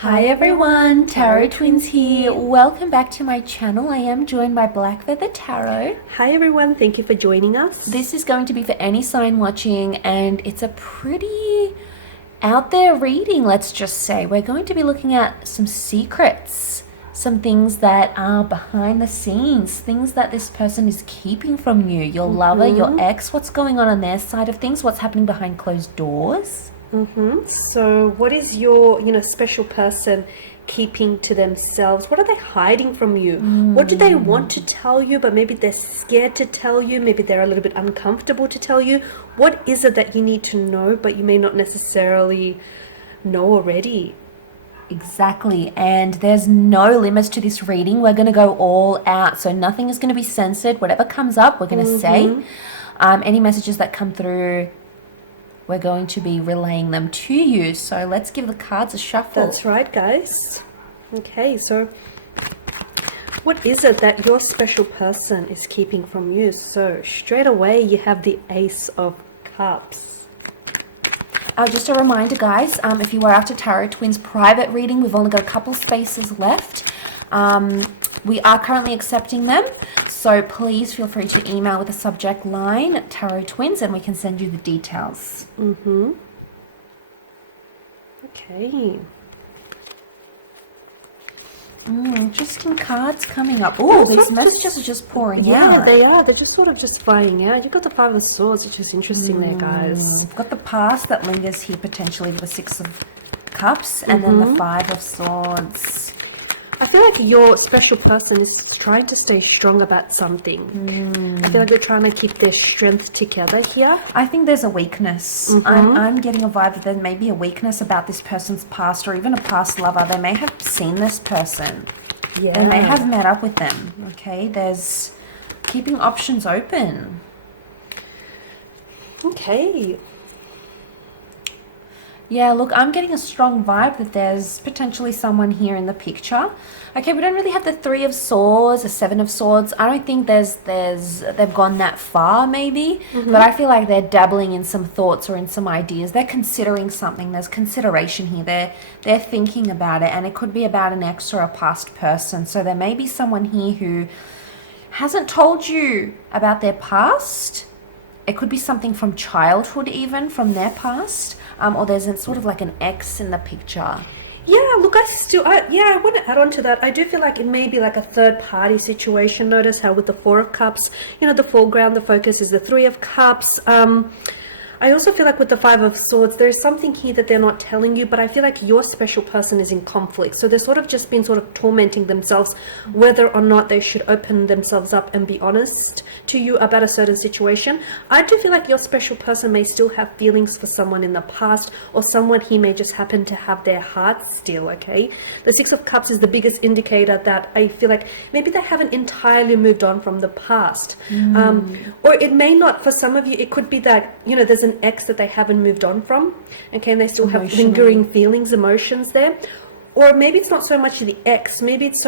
Hi everyone, Tarot Twins here. Welcome back to my channel. I am joined by Black Feather Tarot. Hi everyone, thank you for joining us. This is going to be for any sign watching, and it's a pretty out there reading, let's just say. We're going to be looking at some secrets, some things that are behind the scenes, things that this person is keeping from you, your lover, your ex, what's going on their side of things, what's happening behind closed doors. So what is your, special person keeping to themselves? What are they hiding from you? What do they want to tell you, but maybe they're scared to tell you? Maybe they're a little bit uncomfortable to tell you. What is it that you need to know, but you may not necessarily know already? Exactly, and there's no limits to this reading. We're going to go all out, so nothing is going to be censored. Whatever comes up, we're going to say. Any messages that come through, we're going to be relaying them to you. So let's give the cards a shuffle. That's right, guys. Okay, so what is it that your special person is keeping from you? So straight away you have the Ace of Cups. Just a reminder, guys, if you are after Tarot Twins private reading, we've only got a couple spaces left. We are currently accepting them, so please feel free to email with the subject line Tarot Twins and we can send you the details. Okay. Interesting cards coming up. Oh, these messages are just pouring out. Yeah, they are. They're just sort of just flying out. You've got the Five of Swords, which is interesting there, guys. We've got the past that lingers here potentially with the Six of Cups and then the Five of Swords. I feel like your special person is trying to stay strong about something. I feel like they're trying to keep their strength together here. I think there's a weakness. I'm getting a vibe that there may be a weakness about this person's past or even a past lover. They may have seen this person. Yeah. They may have met up with them. Okay, there's keeping options open. Okay. Yeah, look, I'm getting a strong vibe that there's potentially someone here in the picture. Okay, we don't really have the Three of Swords, the Seven of Swords. I don't think they've gone that far, maybe. But I feel like they're dabbling in some thoughts or in some ideas. They're considering something. There's consideration here. They're thinking about it, and it could be about an ex or a past person. So there may be someone here who hasn't told you about their past. It could be something from childhood, even from their past, or there's sort of like an ex in the picture. Yeah, look, I want to add on to that. I do feel like it may be like a third party situation. Notice how with the Four of Cups, the foreground, the focus is the Three of Cups. I also feel like with the Five of Swords, there's something here that they're not telling you, but I feel like your special person is in conflict. So they're sort of just been sort of tormenting themselves, whether or not they should open themselves up and be honest to you about a certain situation. I do feel like your special person may still have feelings for someone in the past, or someone he may just happen to have their heart still, okay? The Six of Cups is the biggest indicator that I feel like maybe they haven't entirely moved on from the past. Or it may not, for some of you, it could be that, there's an ex that they haven't moved on from, okay, and they still have lingering feelings, emotions there. Or maybe it's not so much the ex, maybe it's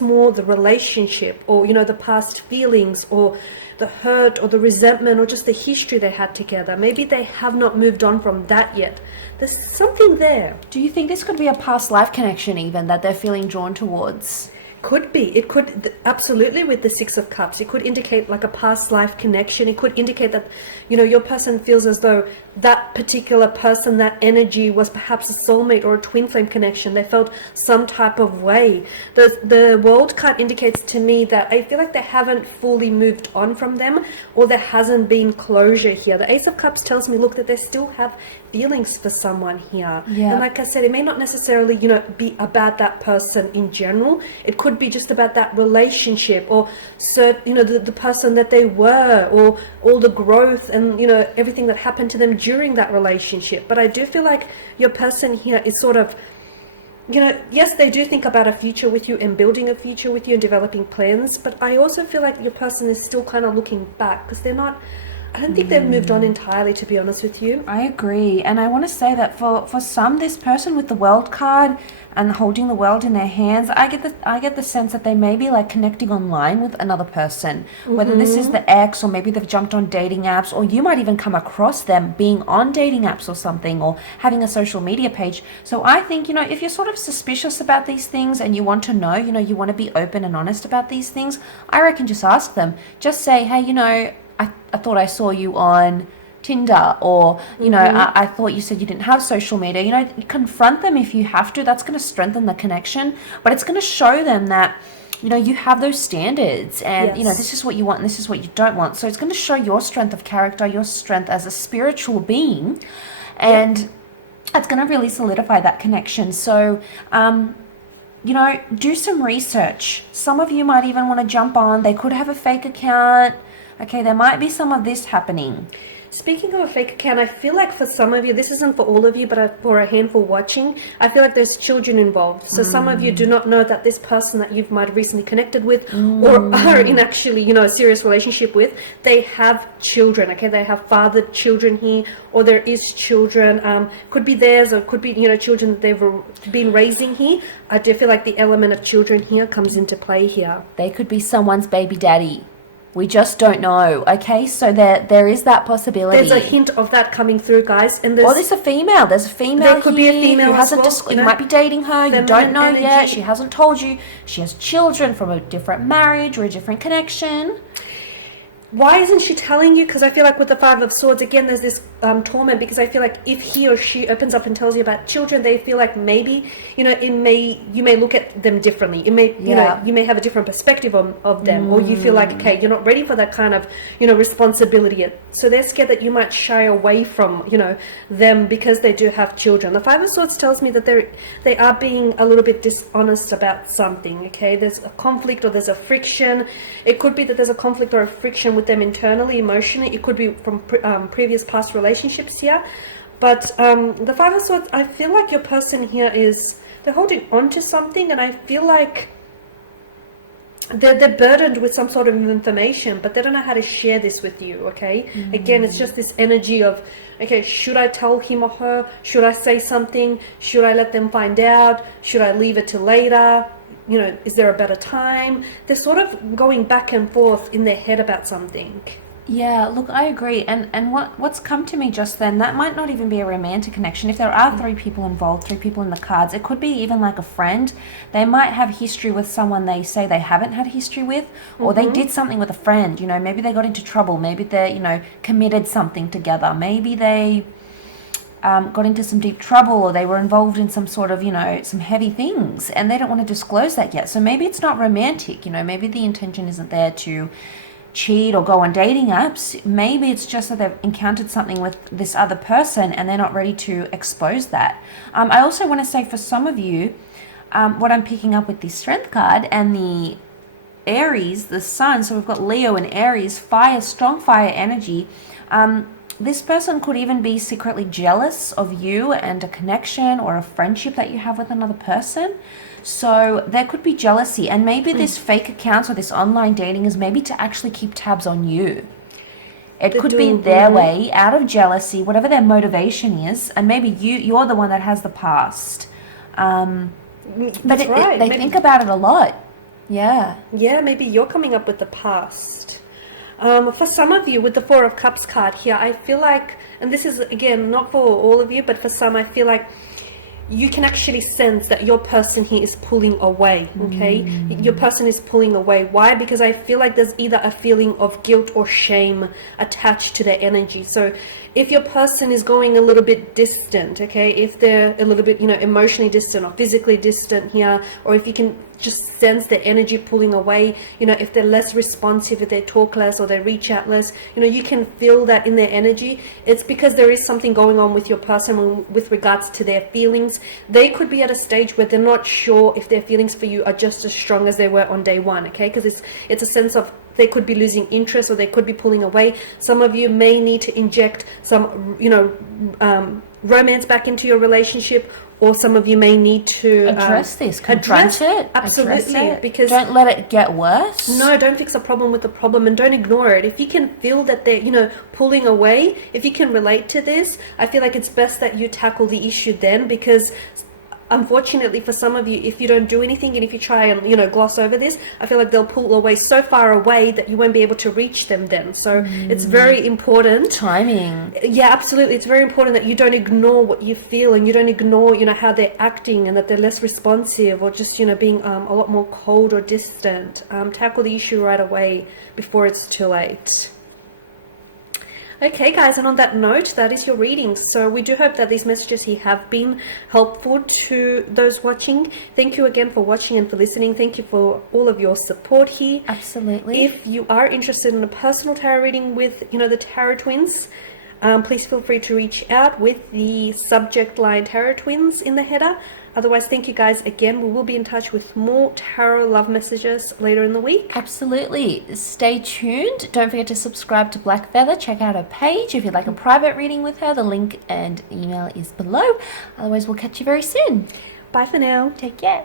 more the relationship, or the past feelings, or the hurt, or the resentment, or just the history they had together. Maybe they have not moved on from that yet. There's something there. Do you think this could be a past life connection even that they're feeling drawn towards? Could be. It could, absolutely, with the Six of Cups. It could indicate like a past life connection. It could indicate that, your person feels as though that particular person, that energy was perhaps a soulmate or a twin flame connection. They felt some type of way. The World card indicates to me that I feel like they haven't fully moved on from them, or there hasn't been closure here. The Ace of Cups tells me, look, that they still have feelings for someone here. Yeah. And like I said, it may not necessarily, be about that person in general. It could be just about that relationship, or the person that they were, or all the growth and everything that happened to them during that relationship. But I do feel like your person here is sort of, yes, they do think about a future with you and building a future with you and developing plans, but I also feel like your person is still kind of looking back, because they're not I don't think they've moved on entirely, to be honest with you. I agree. And I want to say that for some, this person with the world card and holding the world in their hands, I get the sense that they may be like connecting online with another person, whether this is the ex, or maybe they've jumped on dating apps, or you might even come across them being on dating apps or something, or having a social media page. So I think, if you're sort of suspicious about these things and you want to know, you want to be open and honest about these things, I reckon just ask them. Just say, hey, I thought I saw you on Tinder, or I thought you said you didn't have social media. Confront them if you have to. That's going to strengthen the connection, but it's going to show them that you have those standards, and this is what you want and this is what you don't want. So it's going to show your strength of character, your strength as a spiritual being, and it's going to really solidify that connection. So do some research. Some of you might even want to jump on. They could have a fake account. Okay, there might be some of this happening. Speaking of a fake account, I feel like for some of you, this isn't for all of you, but for a handful watching, I feel like there's children involved. So some of you do not know that this person that you might have recently connected with, or are in actually, a serious relationship with, they have children, okay? They have fathered children here, or there is children, could be theirs, or could be, children that they've been raising here. I do feel like the element of children here comes into play here. They could be someone's baby daddy. We just don't know, okay? So there is that possibility. There's a hint of that coming through, guys. And there's a female. There's a female. There could be a female who hasn't you might be dating her. You don't know energy. Yet. She hasn't told you. She has children from a different marriage or a different connection. Why isn't she telling you? Because I feel like with the Five of Swords, again, there's this torment, because I feel like if he or she opens up and tells you about children, they feel like maybe, you may look at them differently. You may have a different perspective of them, or you feel like, okay, you're not ready for that kind of, responsibility yet. So they're scared that you might shy away from, them because they do have children. The Five of Swords tells me that they are being a little bit dishonest about something, okay? There's a conflict, or there's a friction. It could be that there's a conflict or a friction with them internally, emotionally. It could be from previous past relationships here. But the Five of Swords, I feel like your person here they're holding on to something, and I feel like they're burdened with some sort of information, but they don't know how to share this with you, okay? Again, it's just this energy of, okay, should I tell him or her? Should I say something? Should I let them find out? Should I leave it till later? Is there a better time? They're sort of going back and forth in their head about something. Yeah, look, I agree. And what's come to me just then, that might not even be a romantic connection. If there are three people involved, three people in the cards, it could be even like a friend. They might have history with someone they say they haven't had history with, or they did something with a friend. Maybe they got into trouble. Maybe they, committed something together. Maybe they got into some deep trouble, or they were involved in some sort of, some heavy things, and they don't want to disclose that yet. So maybe it's not romantic, maybe the intention isn't there to cheat or go on dating apps. Maybe it's just that they've encountered something with this other person and they're not ready to expose that. I also want to say, for some of you, what I'm picking up with the Strength card and the Aries, the Sun, so we've got Leo and Aries, fire, strong fire energy. This person could even be secretly jealous of you and a connection or a friendship that you have with another person. So there could be jealousy, and maybe this fake account or this online dating is maybe to actually keep tabs on you. It could be their way, out of jealousy, whatever their motivation is, and maybe you're the one that has the past. But they think about it a lot. Yeah. Yeah, maybe you're coming up with the past. For some of you, with the Four of Cups card here, I feel like, and this is, again, not for all of you, but for some, I feel like you can actually sense that your person here is pulling away, okay? Your person is pulling away. Why? Because I feel like there's either a feeling of guilt or shame attached to their energy. So if your person is going a little bit distant, okay, if they're a little bit, emotionally distant or physically distant here, or if you can just sense their energy pulling away, if they're less responsive, if they talk less or they reach out less, you can feel that in their energy. It's because there is something going on with your person with regards to their feelings. They could be at a stage where they're not sure if their feelings for you are just as strong as they were on day one, okay? Because it's a sense of they could be losing interest, or they could be pulling away. Some of you may need to inject some, romance back into your relationship, or some of you may need to address this, confront it, absolutely, address it. because don't let it get worse. No, don't fix a problem with the problem, and don't ignore it. If you can feel that they're, pulling away, if you can relate to this, I feel like it's best that you tackle the issue then, because unfortunately for some of you, if you don't do anything and if you try and gloss over this, I feel like they'll pull away so far away that you won't be able to reach them then. So it's very important. Timing. Yeah, absolutely. It's very important that you don't ignore what you feel, and you don't ignore how they're acting, and that they're less responsive, or just being a lot more cold or distant. Tackle the issue right away before it's too late. Okay guys, and on that note, that is your reading. So we do hope that these messages here have been helpful to those watching. Thank you again for watching and for listening. Thank you for all of your support here. Absolutely. If you are interested in a personal tarot reading with the Tarot Twins, please feel free to reach out with the subject line Tarot Twins in the header. Otherwise, thank you guys again. We will be in touch with more tarot love messages later in the week. Absolutely. Stay tuned. Don't forget to subscribe to Black Feather. Check out her page if you'd like a private reading with her. The link and email is below. Otherwise, we'll catch you very soon. Bye for now. Take care.